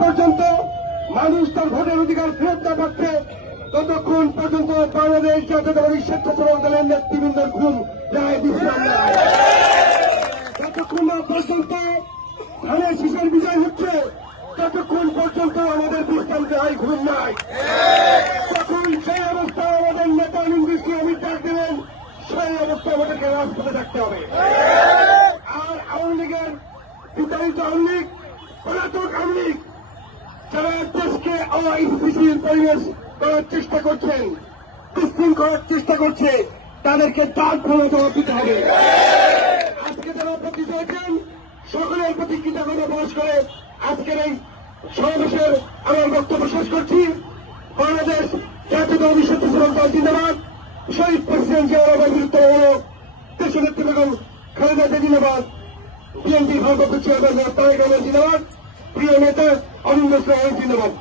পর্যন্ত মানুষ তার ভোটের অধিকার ফেরত না পাচ্ছে ততক্ষণ পর্যন্ত বাংলাদেশ জাতীয়তাবাদী স্বেচ্ছাসেবক দলের নেতৃবৃন্দের ঘুম যায় বিশ্রাম যতক্ষণ না পর্যন্ত ধানের শীষের বিজয় হচ্ছে, ততক্ষণ পর্যন্ত আমাদের বিশ্রাম দেয় ঘুম নাই। তখন সেই অবস্থায় আমাদের নেতা ইংলিশকে আমি ডাক দেবেন সেই অবস্থায় আমাদেরকে রাজপথে থাকতে হবে। আর আওয়ামী লীগের বিতাড়িত আওয়ামী লীগ, পলাতক আওয়ামী লীগ যারা দেশকে অস্থিতিশীল পরিবেশ করার চেষ্টা করছেন বিশৃঙ্খলার চেষ্টা করছে, তাদেরকে দাঁত ভরে জবাব দিতে হবে। আজকে যারা উপস্থিত হয়েছেন, সকলের প্রতি কৃতজ্ঞতা প্রকাশ করে আজকের এই সমাবেশের আমার বক্তব্য শেষ করছি। বাংলাদেশ জাতীয় দল স্বেচ্ছাসেবক দল জিন্দাবাদ। শহীদ প্রেসিডেন্ট জিয়া রহমান বিরুদ্ধে দেশ নেত্রী বেগম খালেদা জিন্দাবাদ। বিএনপি ভারপ্রাপ্ত চেয়ারম্যান তারেক রহমান জিন্দাবাদ। প্রিয় নেতা অনিন্দ জিন্দাবাদ